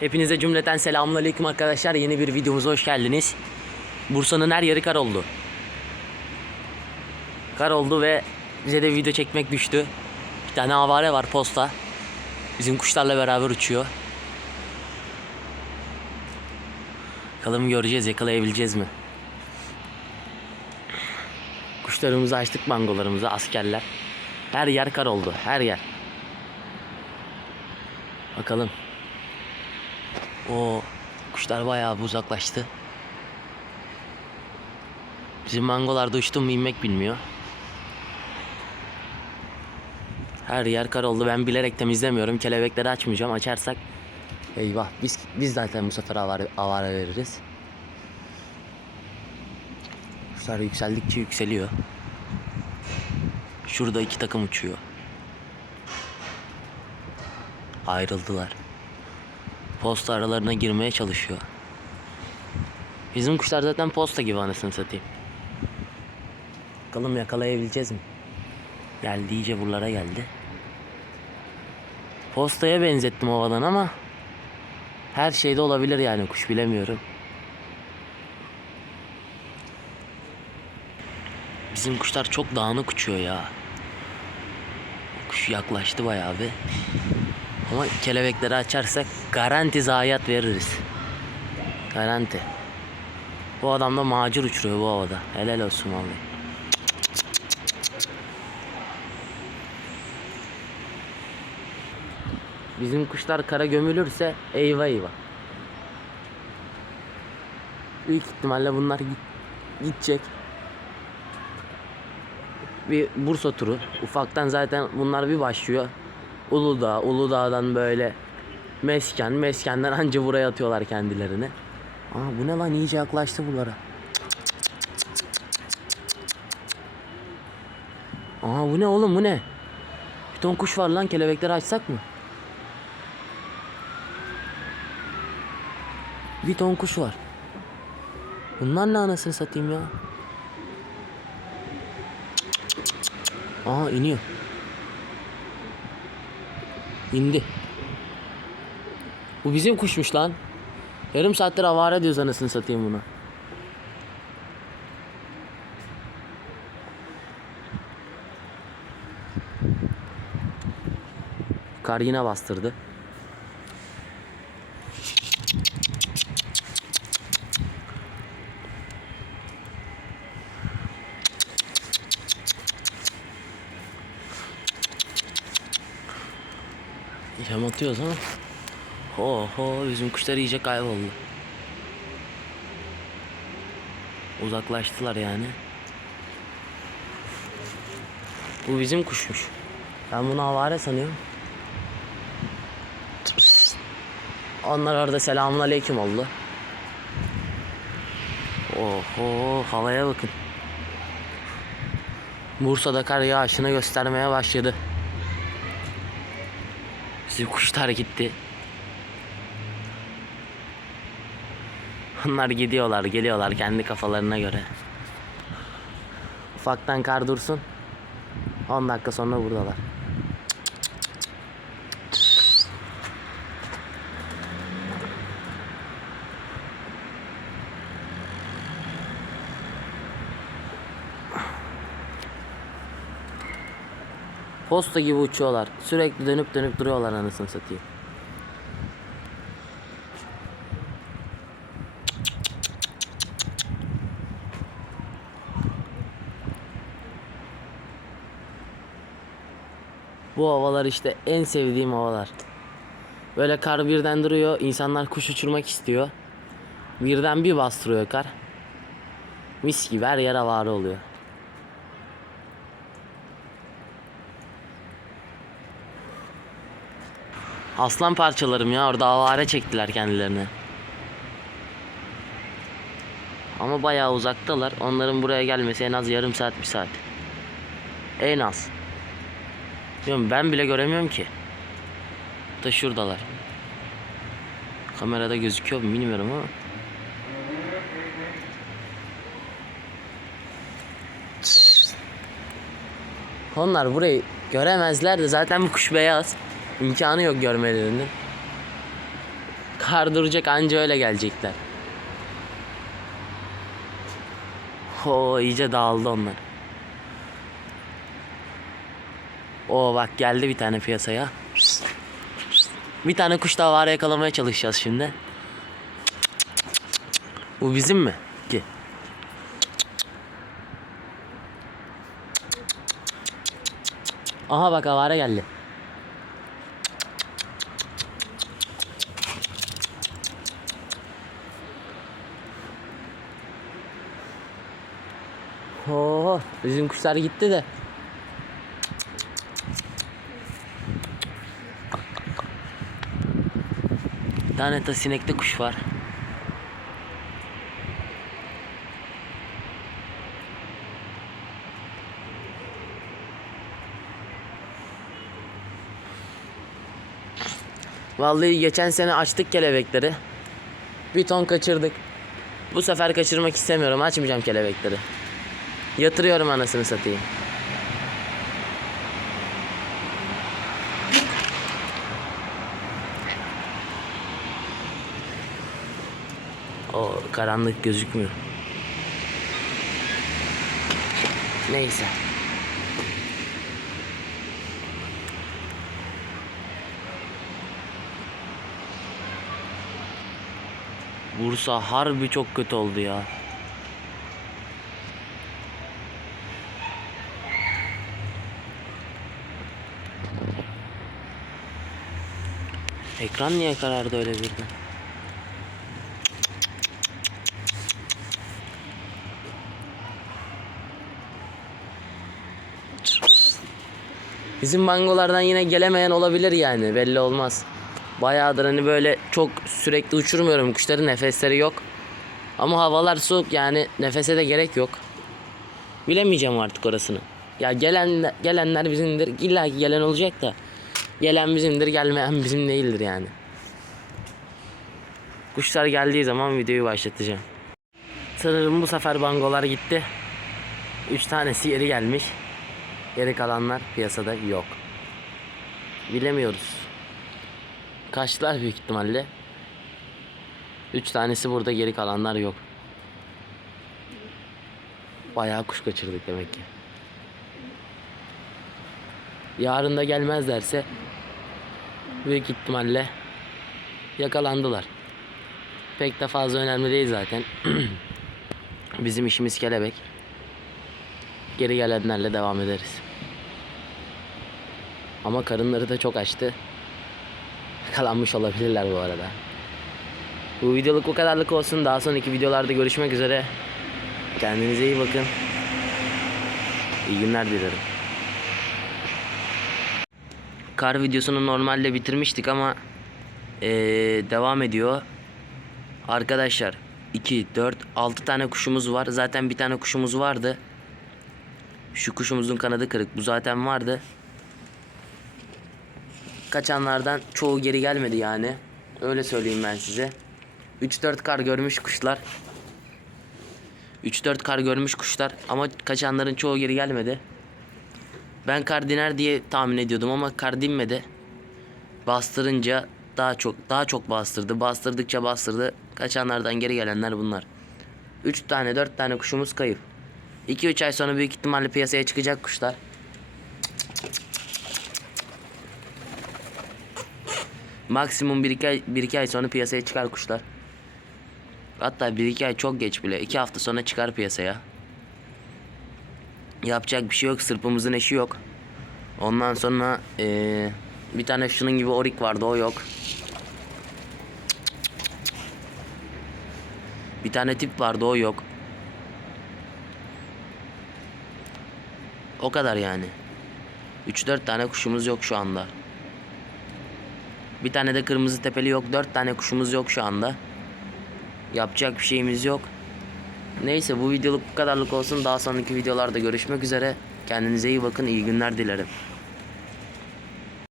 Hepinize cümleten selamünaleyküm arkadaşlar. Yeni bir videomuza hoş geldiniz. Bursa'nın her yeri kar oldu. Kar oldu ve bize de video çekmek düştü. Bir tane avare var posta. Bizim kuşlarla beraber uçuyor. Bakalım göreceğiz yakalayabileceğiz mi? Kuşlarımızı açtık mangolarımızı askerler. Her yer kar oldu. Her yer. Bakalım. O kuşlar bayağı bir uzaklaştı. Bizim mangolar da uçtu mu inmek bilmiyor. Her yer kar oldu. Ben bilerek temizlemiyorum. Kelebekleri açmayacağım. Açarsak eyvah. Biz biz zaten bu sefer avare, avare veririz. Kuşlar yükseldikçe yükseliyor. Şurada iki takım uçuyor. Ayrıldılar. Posta aralarına girmeye çalışıyor. Bizim kuşlar zaten posta gibi anasını satayım. Bakalım yakalayabileceğiz mi? Geldi iyice buralara geldi. Postaya benzettim havadan ama her şeyde olabilir yani kuş bilemiyorum. Bizim kuşlar çok dağınık uçuyor ya. Kuş yaklaştı bayağı bir. Ama kelebekleri açarsak garanti zayiat veririz. Garanti. Bu adam da macir uçuruyor bu havada. Helal olsun vallahi. Bizim kuşlar kara gömülürse eyvah eyvah. Büyük ihtimalle bunlar gidecek. Bir Bursa turu. Ufaktan zaten bunlar bir başlıyor. Uludağ, Uludağ'dan böyle mesken, meskenden anca buraya atıyorlar kendilerini. Aa bu ne lan iyice yaklaştı bunlara. Aa bu ne oğlum bu ne? Bir ton kuş var lan kelebekleri açsak mı? Bir ton kuş var. Bunlar ne anasını satayım ya? Aa iniyor. İndi. Bu bizim kuşmuş lan. Yarım saattir avare diyoruz anasını satayım bunu. Kar yine bastırdı. Yem atıyoruz ama. Ho ho bizim kuşlar iyice kayboldu. Uzaklaştılar yani. Bu bizim kuşmuş. Ben bunu avare sanıyorum. Onlar orada selamun aleyküm oldu. Oho havaya bakın. Bursa'da kar yağışını göstermeye başladı. Bizim kuşlar gitti. Onlar gidiyorlar, geliyorlar kendi kafalarına göre. Ufaktan kar dursun. 10 dakika sonra buradalar. Posta gibi uçuyorlar. Sürekli dönüp dönüp duruyorlar anasını satayım. Bu havalar işte en sevdiğim havalar. Böyle kar birden duruyor. insanlar kuş uçurmak istiyor. Birden bir bastırıyor kar. Mis gibi her yer havare oluyor. Aslan parçalarım ya orada avare çektiler kendilerini. Ama bayağı uzaktalar. Onların buraya gelmesi en az yarım saat bir saat. En az. Bilmiyorum ben bile göremiyorum ki. Da şuradalar. Kamerada gözüküyor mu bilmiyorum ama. Onlar burayı göremezler de zaten bu kuş beyaz. İmkanı yok görmelerinin. Kar duracak anca öyle gelecekler. Ho iyice dağıldı onlar. O bak geldi bir tane piyasaya. Bir tane kuş daha var yakalamaya çalışacağız şimdi. Bu bizim mi? Ki. Aha bak avare geldi. Bizim kuşlar gitti de. Bir tane de sinekli kuş var. Vallahi geçen sene açtık kelebekleri. Bir ton kaçırdık. Bu sefer kaçırmak istemiyorum. Açmayacağım kelebekleri. Yatırıyorum anasını satayım. O karanlık gözükmüyor. Neyse. Bursa harbi çok kötü oldu ya. Ekran niye karardı öyle birden? Bizim bangolardan yine gelemeyen olabilir yani belli olmaz. Bayağıdır hani böyle çok sürekli uçurmuyorum kuşların nefesleri yok. Ama havalar soğuk yani nefese de gerek yok. Bilemeyeceğim artık orasını. Ya gelen gelenler bizimdir. İlla ki gelen olacak da. Gelen bizimdir, gelmeyen bizim değildir yani. Kuşlar geldiği zaman videoyu başlatacağım. Sanırım bu sefer bangolar gitti. 3 tanesi yeri gelmiş. Geri kalanlar piyasada yok. Bilemiyoruz. Kaçtılar büyük ihtimalle. 3 tanesi burada geri kalanlar yok. Bayağı kuş kaçırdık demek ki. Yarın da gelmezlerse büyük ihtimalle yakalandılar. Pek de fazla önemli değil zaten. Bizim işimiz kelebek. Geri gelenlerle devam ederiz. Ama karınları da çok açtı. Yakalanmış olabilirler bu arada. Bu videoluk bu kadarlık olsun. Daha sonraki videolarda görüşmek üzere. Kendinize iyi bakın. İyi günler dilerim. Kar videosunu normalde bitirmiştik ama eee, devam ediyor. Arkadaşlar 2, 4, 6 tane kuşumuz var. Zaten bir tane kuşumuz vardı. Şu kuşumuzun kanadı kırık. Bu zaten vardı. Kaçanlardan çoğu geri gelmedi yani. Öyle söyleyeyim ben size. 3-4 kar görmüş kuşlar. 3-4 kar görmüş kuşlar ama kaçanların çoğu geri gelmedi. Ben kar diner diye tahmin ediyordum ama kar dinmedi. Bastırınca daha çok daha çok bastırdı. Bastırdıkça bastırdı. Kaçanlardan geri gelenler bunlar. 3 tane 4 tane kuşumuz kayıp. 2-3 ay sonra büyük ihtimalle piyasaya çıkacak kuşlar. Maksimum 1-2 ay, 1-2 ay sonra piyasaya çıkar kuşlar. Hatta 1-2 ay çok geç bile. 2 hafta sonra çıkar piyasaya. Yapacak bir şey yok. Sırpımızın eşi yok. Ondan sonra eee, bir tane şunun gibi orik vardı o yok. Bir tane tip vardı o yok. O kadar yani. 3-4 tane kuşumuz yok şu anda. Bir tane de kırmızı tepeli yok. 4 tane kuşumuz yok şu anda. Yapacak bir şeyimiz yok. Neyse bu videoluk bu kadarlık olsun. Daha sonraki videolarda görüşmek üzere. Kendinize iyi bakın. İyi günler dilerim.